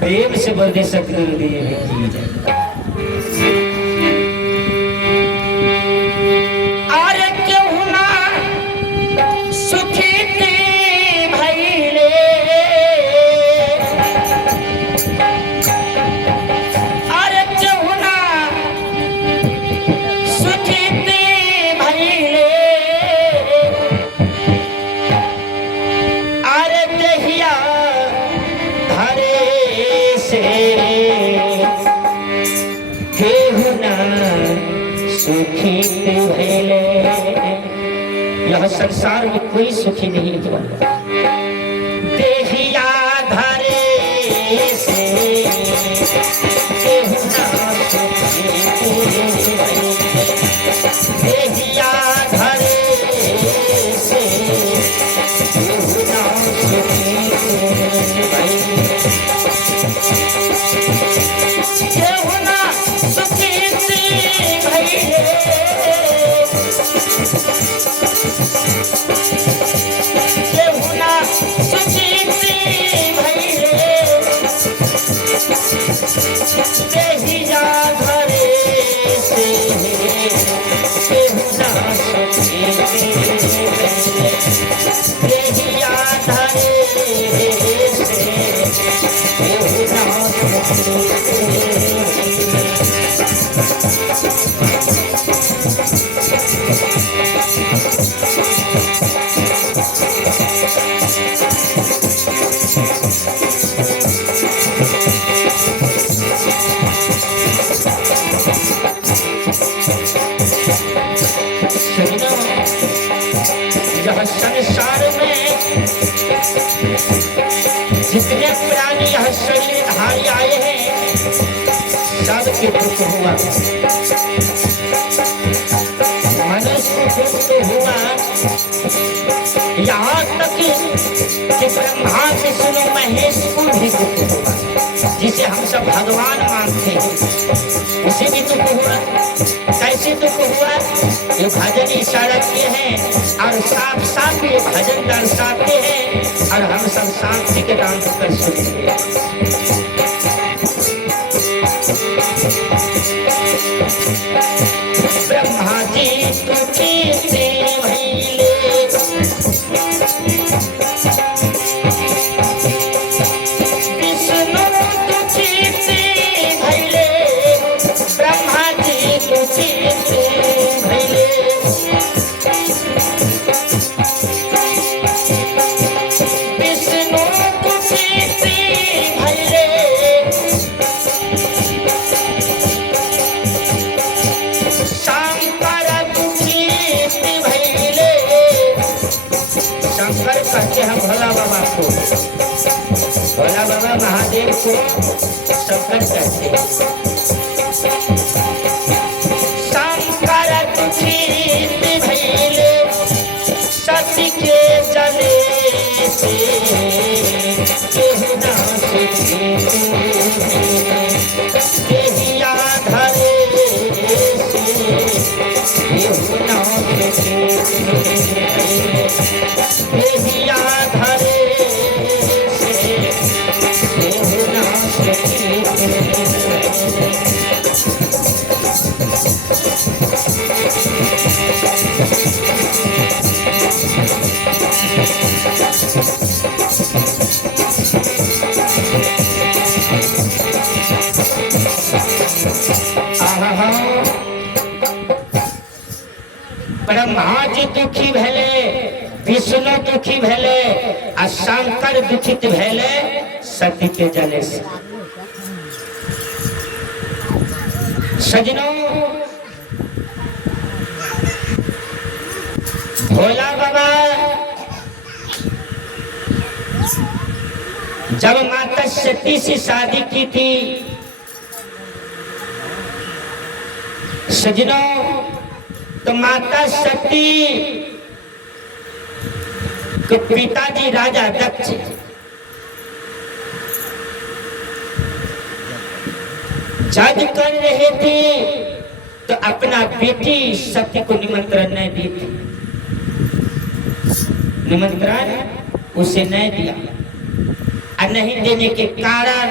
प्रेम से बोल दे सतगुरुदेव की जय। यह संसार में कोई सुखी नहीं हुआ। देहिया धरे से केहू ना सुखी, देहिया धरे से केहू ना सुखी, केहू ना सुखी भइले। देहिया धरे से केहू ना सुखी, देहिया धरे से केहू ना संसार में जितने प्राणी यह शरीर धारी आए हैं सबके दुख हुआ। मनुष्य को दुख हुआ, यहाँ तक कि ब्रह्मा विष्णु महेश को भी दुख हुआ, जिसे हम सब भगवान मानते हैं उसे भी दुख हुआ। कैसे दुख हुआ? ये भजन इशारा किए हैं और साफ साफ ये भजन दर्शाते हैं और हम सब शांति के नाम पर सुनते हैं। ब्रह्मा जी दुखी से भइले, विष्णु दुखी से भइले, ब्रह्मा जी दुखी से भइले। विष्णु दुखी से भइले, शंकर दुखी से भइले। शंकर कहते हैं भोला बाबा को, भोला बाबा महादेव को शंकर कहते हैं। शंकर दुखी से भइले, सती के जले से केहू ना सुखी, देहिया धरे से केहू ना सुखी, देहिया धरे से केहू ना सुखी। ब्रह्मा जी दुखी भेले, विष्णु दुखी भेले आ शंकर दुखित भेले सती के जले से। सजनों, भोला बाबा जब माता सती से शादी की थी, सजनों, तो माता सती के पिताजी राजा दक्ष यज्ञ कर रहे थे तो अपना बेटी सती को निमंत्रण नहीं दी थी, निमंत्रण उसे नहीं दिया और नहीं देने के कारण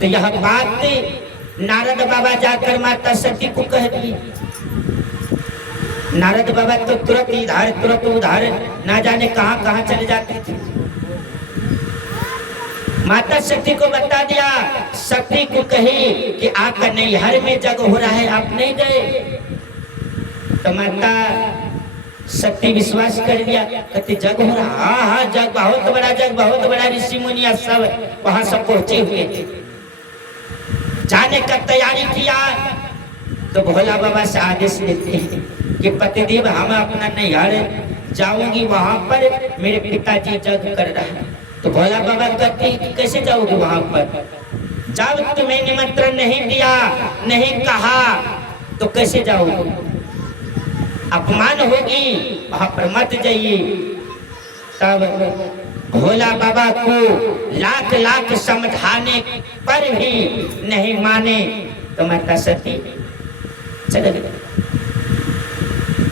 तो यह बात नारद बाबा जाकर माता सती को कह दी। नारद बाबा तो तुरंत इधर तुरंत उधर ना जाने कहां कहां चले जाते थे। माता सती को बता दिया, सती को कही कि आपका नैहर में जग हो रहा है, आप नहीं गए। तो माता सती विश्वास कर लिया, कहते जग हो रहा, हाँ हाँ जग, बहुत बड़ा जग, बहुत बड़ा, ऋषि मुनिया सब वहां सब पहुंचे हुए थे। जाने का तैयारी किया तो भोला बाबा से आदेश देते हैं कि पतिदेव हम अपना नैहर जाऊंगी, वहां पर मेरे पिताजी जग कर रहा है। तो भोला बाबा कहते हैं कि कैसे जाओगे वहां पर, जब तुम्हें निमंत्रण नहीं दिया, नहीं कहा तो कैसे जाओगे, अपमान होगी, वहां पर मत जाइए। तब भोला बाबा को लाख लाख समझाने पर भी नहीं माने तो माता सती चले गए।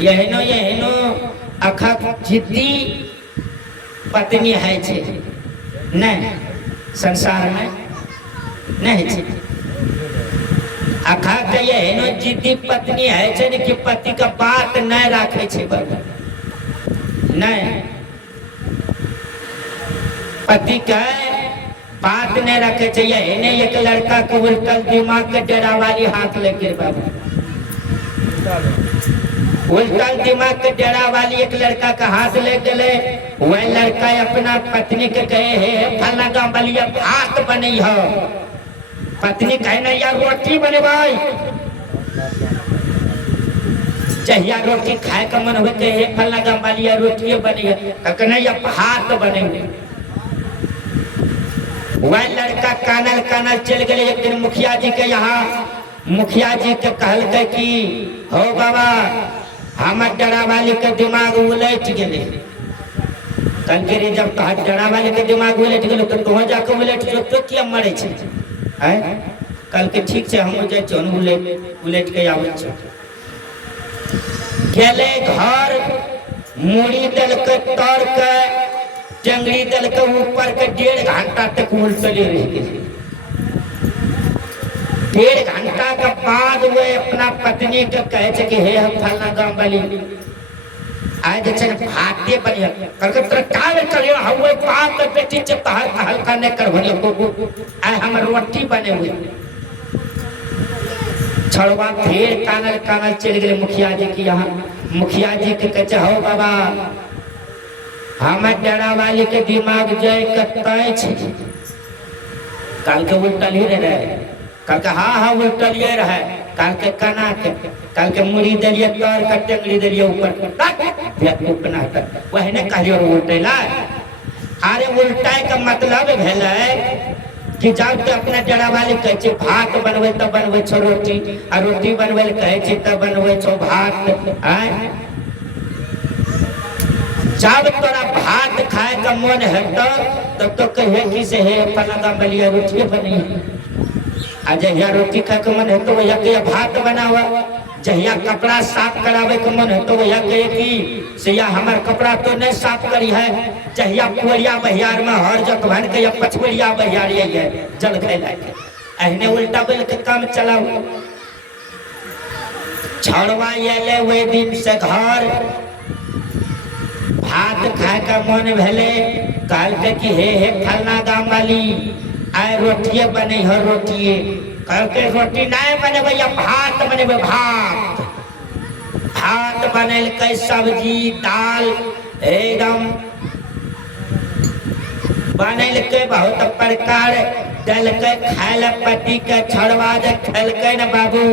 यहनो अखा जिद्दी पत्नी है छे नहीं संसार में नहीं छे। अखा के यहनो जिद्दी पत्नी है छे कि पति का बात न रखे छे, बाबा नहीं पति का बात नहीं रखे चाहिए। इन्हें एक लड़का को उल्टल दिमाग के डेरा वाली हाथ लेके, बाबा उल्टल दिमाग के डेरा वाली एक लड़का का हाथ ले गए। वह लड़का अपना पत्नी के कहे है फलना गाँव वाली भात बनी हो, पत्नी कहे ना यार रोटी बने भाई, जहिया रोटी खाए का मन हो कहे फलना गाँव वाली रोटी बनी है, कहना या भात बने हुए। वह लड़का कानल कानल चल गए। एक दिन मुखिया जी के यहाँ, मुखिया जी के कहल के कि हो बाबा हमार डरा वाली के दिमाग उलट गए। कल के रे जब डरा वाली के दिमाग उलट गए तो तुह जाके उलट जो तो क्या मरे छे हैं। कल के ठीक से हम जाए चोन उलट के आवे छे। गेले घर मूड़ी दल के तोड़ के जंगली दल के ऊपर के 1.5 घंटा तक उलटले रह गए। 1.5 घंटा के बाद वो अपना पत्नी के कहे छे कि हे हम फलना गाँव वाली आज छे भाते बनिया करके तोरा कावे करियो हवे बाप के बेटी से तहल हल्का ने कर भनियो को आय हम रोटी बने हुए। छड़वा फिर कानल कानल चल गए मुखिया जी के यहाँ। मुखिया जी के कहे हो बाबा हमार डेरा वाली के दिमाग जय कतय छे। काल के उल्टल ही रहे, काल के हाँ उल्टल ये रहे, काल के कना के काल के मुड़ी दलिए तोड़ के टेंगड़ी दलिए ऊपर वही ने कहियो उल्टेला। अरे उल्टाए का मतलब भेलै कि जब तो अपना डेरा वाली कहे छे भात बनवे तो बनवे छो रोटी, आ रोटी बनवे कहे छे तो बनवे छो भात। आय जब तोरा भात खाए का मन है तो कहे कि से हे फलाना बलिया रोटी बनी। आ जहिया रोटी खाए का मन है तो वह के भात बनावा। जहिया कपड़ा साफ करावे का मन है तो वह कहे कि से या हमार कपड़ा तो नहीं साफ करी है। जहिया पुरिया बहियार में हर जग भन के या पचपुरिया बहियार ये जल खाए लाके अहने उल्टा बोल के काम चलाओ। छड़वा ये ले वे दिन से घर भात खाए का मन भेले। काल के कि हे फलना गाँव वाली आए रोटिए बने हो रोटिए। कल के रोटी नहीं बने भैया भात बने भात। भात बने के सब्जी दाल एकदम बने के बहुत प्रकार डल के खाए पति के छड़वा जे खेल के न बाबू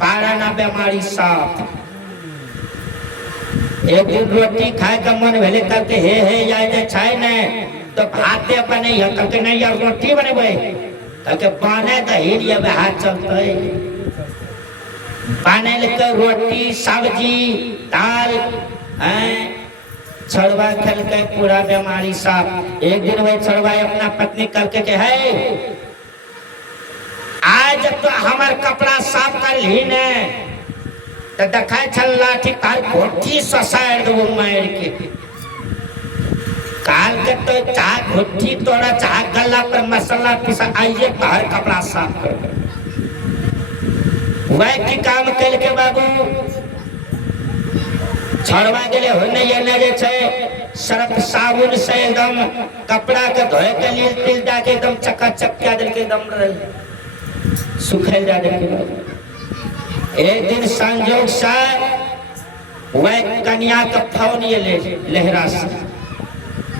पारा ना बीमारी साफ। एक दिन रोटी खाए का मन भेले कल के हे या छाए न तो भाते बने कल के नहीं यार रोटी बने कल के बने तो हिरिया में हाथ चलते बने के रोटी सब्जी दाल छड़वा खेल के पूरा बीमारी साफ। एक दिन वही छड़वा अपना पत्नी कल के है आज तो हमार कपड़ा साफ कर ली ने तो देखा छल लाठी तार घोटी ससार दो मार के काल के तो चाह घुट्टी तोड़ा चाह गला पर मसाला पिसा आइए बाहर कपड़ा साफ कर वह की काम कल के बाबू छोड़वा के लिए होने ये न जे छे सर्फ साबुन से एकदम कपड़ा के धोए के लिए तिल डाके एकदम चकाचक क्या दिल के एकदम रहे सुखेल जा दे एक दिन संजोग से वह कन्या का फोन ये ले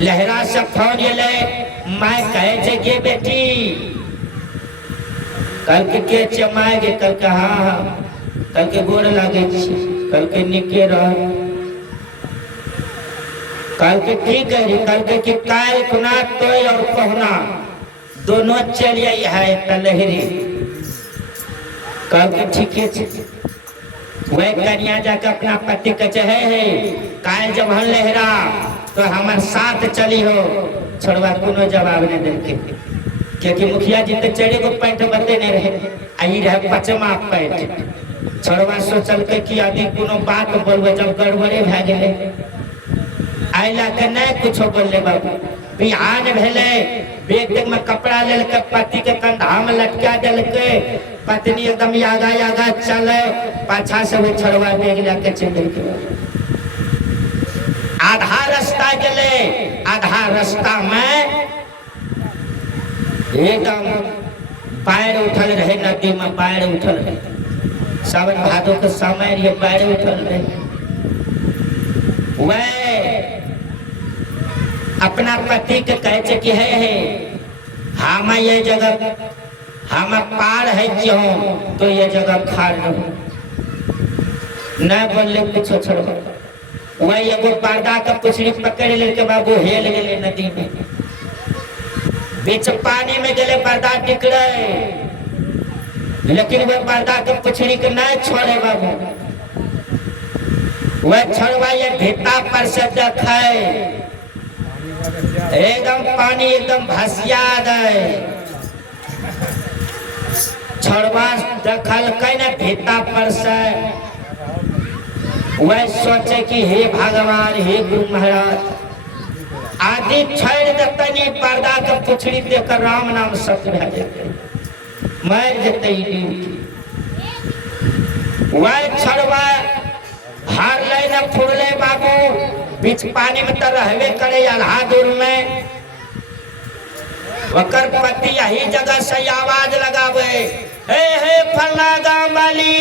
लहरा से फोन ये ले मैं कहे छे के बेटी कल के चमाएगे कल के हाँ कल के गोड़ लागे कल के निके रह कल के की करी कल के कि काल खुना तो और पहुना दोनों चल है तलहरी कल के ठीक है वह कन्या जाकर अपना पति के है काल जब हम लहरा तो हमारे साथ चली हो छोड़वा कोनो जवाब नहीं दे क्योंकि मुखिया जी तो चढ़े को पैंट बदले नहीं रहे आई रहे पचमा पैंट छोड़वा सोचल के कि आदि कोनो बात बोलबे जब गड़बड़े भ गेले आइला के नहीं कुछ बोलले बाबू बिहान भेले बेग में कपड़ा लेल के पति के कंधा में लटका देल के पत्नी एकदम यागा चले पाछा से वो छोड़वा बेग लेके चल के आधा रास्ता गेले आधा रास्ता में एकदम पैर उठल रहे नदी में पैर उठल रहे सावन भादो के समय ये पैर उठल रहे वह अपना पति के कहे कि है हम ये जगह हम पार है क्यों तो ये जगह खाड़ रहो न बोले कुछ छोड़ो वह एगो पर्दा का पुछड़ी पकड़ लेके बाबू हेल गए नदी में बीच पानी में गले पर्दा टिकड़े लेकिन वह पर्दा के पुछड़ी के नहीं छोड़े बाबू वह छोड़वा ये भित्ता पर से देखे एकदम पानी एकदम भसिया दे छोड़वा देखल कहीं भित्ता पर से वह सोचे कि हे भगवान हे गुरु महाराज आदि छोड़ देते पर्दा के पुछड़ी देकर राम नाम सत्य भे जेते मर जेते वह छोड़वा हार ले न फुरले बाबू बीच पानी में तो रहवे करे आधा दूर में वकर पति यही जगह से आवाज लगावे हे फलना गांव वाली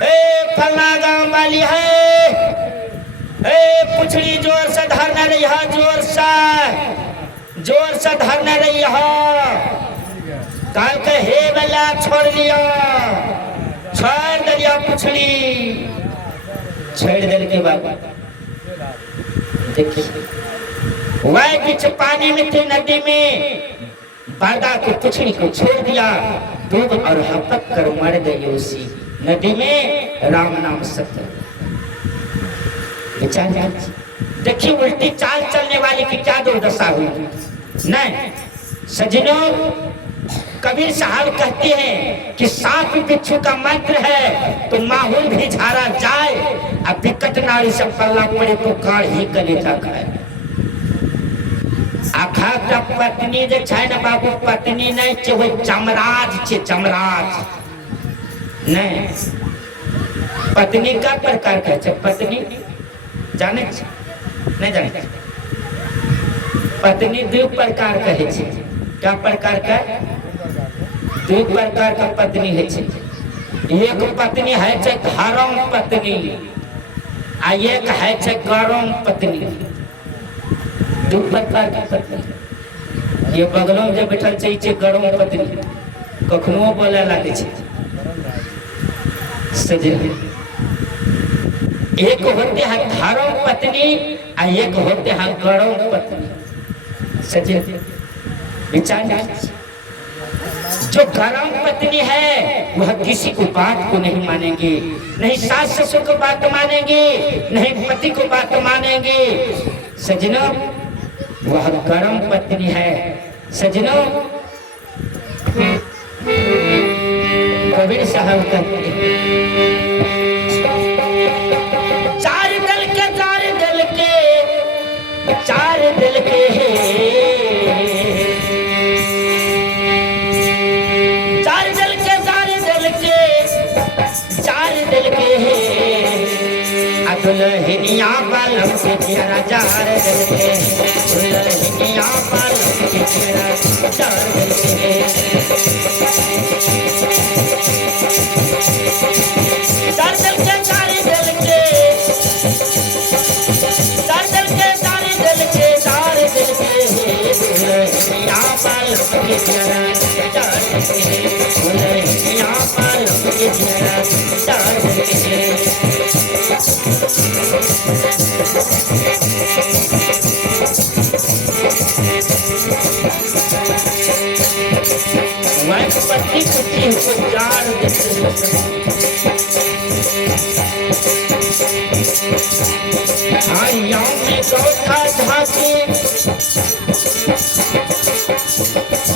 हे फलना गांव वाली हे पुछड़ी जोर से धरना रही है जोर से धरना रही है कल के हे वाला छोड़ दिया पुछड़ी छोड़ दिल के बाद देखिए वह बीच पानी में थे नदी में पर्दा को पुछड़ी को छोड़ दिया डूब और हपक कर मर गई उसी नदी में राम नाम सत्य विचार देखिए उल्टी चाल चलने वाली की क्या दुर्दशा हुई नहीं सज्जनों कबीर साहब कहते हैं कि सांप बिच्छू का मंत्र है तो माहौल भी झाड़ा जाए अब विकट नारी से पल्ला पड़े तो काढ़ ही कलेजा खाए आखा का पत्नी जे छै न बाबू पत्नी नहीं छे वो चमराज छे चमराज नहीं पत्नी का प्रकार का छे पत्नी जाने छे नहीं जाने पत्नी दो प्रकार का है छे क्या प्रकार का दो प्रकार का पत्नी है छे एक पत्नी है छे धर्म पत्नी आ एक है छे गरम पत्नी दो प्रकार की पत्नी ये बगलों में जो बैठल छे गरम पत्नी कखनो बोले लागे छे सजन एक होते हैं धर्म पत्नी आ एक होते हैं गरम पत्नी सजन विचार जो गरम पत्नी है वह किसी को बात को नहीं मानेंगे नहीं सास ससुर को बात मानेंगे नहीं पति को बात मानेंगे सजनों वह गरम पत्नी है सजनों कबीर साहब कहते चार दल के चार जार दिल के दुल्हनिया पालम के जियरा जार दिल के जार दिल के जार दिल के जार दिल के जार दिल के जार दिल के दुल्हनिया पालम के जियरा जार दिल के दुल्हनिया पालम के जियरा जार दिल के मैं पति कुटी को जार देते आया में गौठा झाके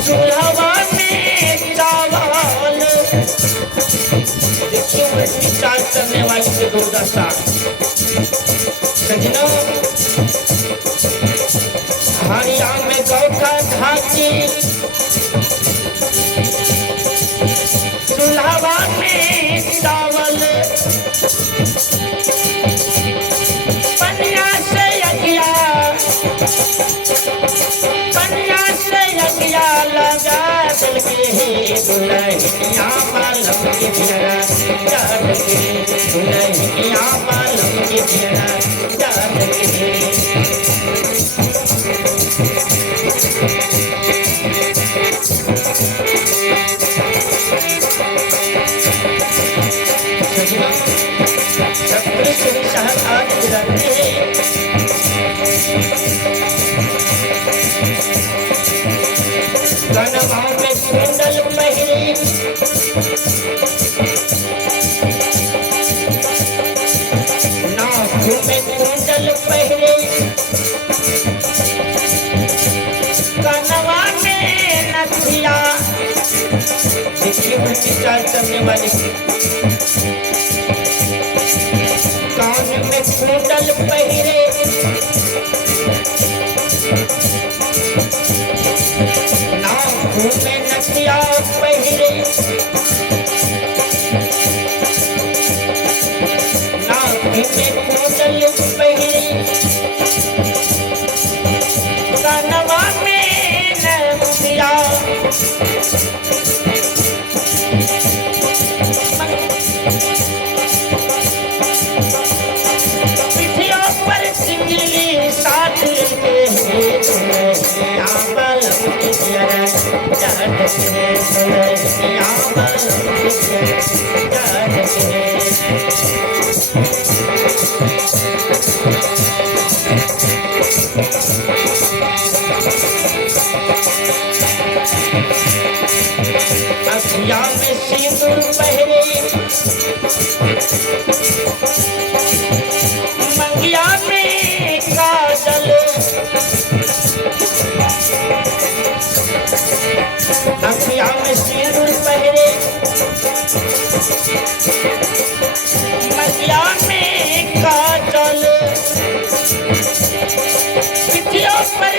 चूल्हा में चावल देखिए विचार करने वाली के दुर्दशा सजना हरिया में गौठा झाके चूल्हा में चावल पनिया से यज्ञा लगा दिल के दुल्हनिया पालम के जियरा जार के दुल्हनिया पालम के जियरा जार के कनवा में कुंडल पहिरे नाक में कुंडल पहिरे कनवा में नथिया देखिए विचार करने वाली कान में कुंडल पहिरे नाक में नथिया पहिरे नाक में कुंडल पहिरे कनवा में नथिया साथ लेके दुल्हनिया पालम के जियरा जार के दुल्हनिया पालम के जियरा जार के अखिया में सिंदूर पहरे मंगिया में काजल अखिया में सिंदूर पहरे मंगिया में काजल पिठियों पर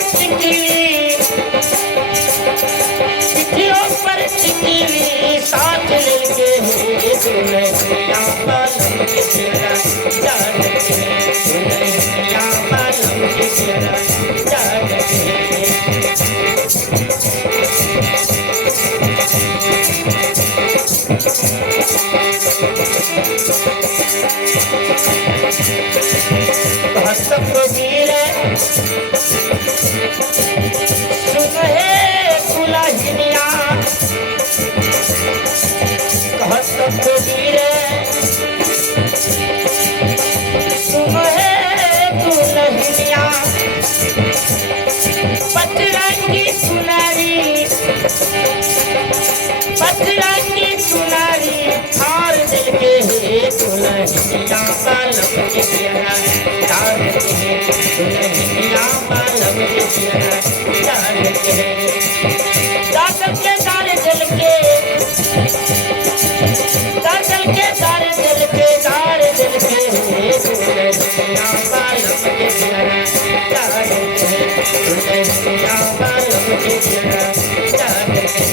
टिकली साथ लेके दुल्हनिया पालम के जियरा जार के दुल्हनिया पालम के जियरा जार के भक्त कबीर सुन हे दुल्हनिया कहत कबीर सुन हे दुल्हनिया पतरंगी सुनारी हार दिल के दुल्हनिया पालम के जियरा जार के दुल्हनिया पालम के जियरा जार के दादल के सारे दिल के दादल के सारे दिल के सारे दिल के दुल्हनिया पालम के जियरा जार के दुल्हनिया पालम के जियरा जार के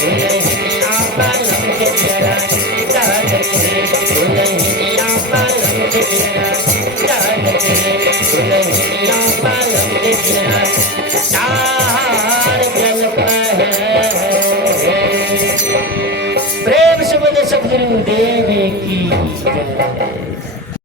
दुल्हनिया पालम के जियरा जार के दुल्हनिया पालम के जियरा जार के दुल्हनिया प्रेम से बोले सदगुरु देव की जय।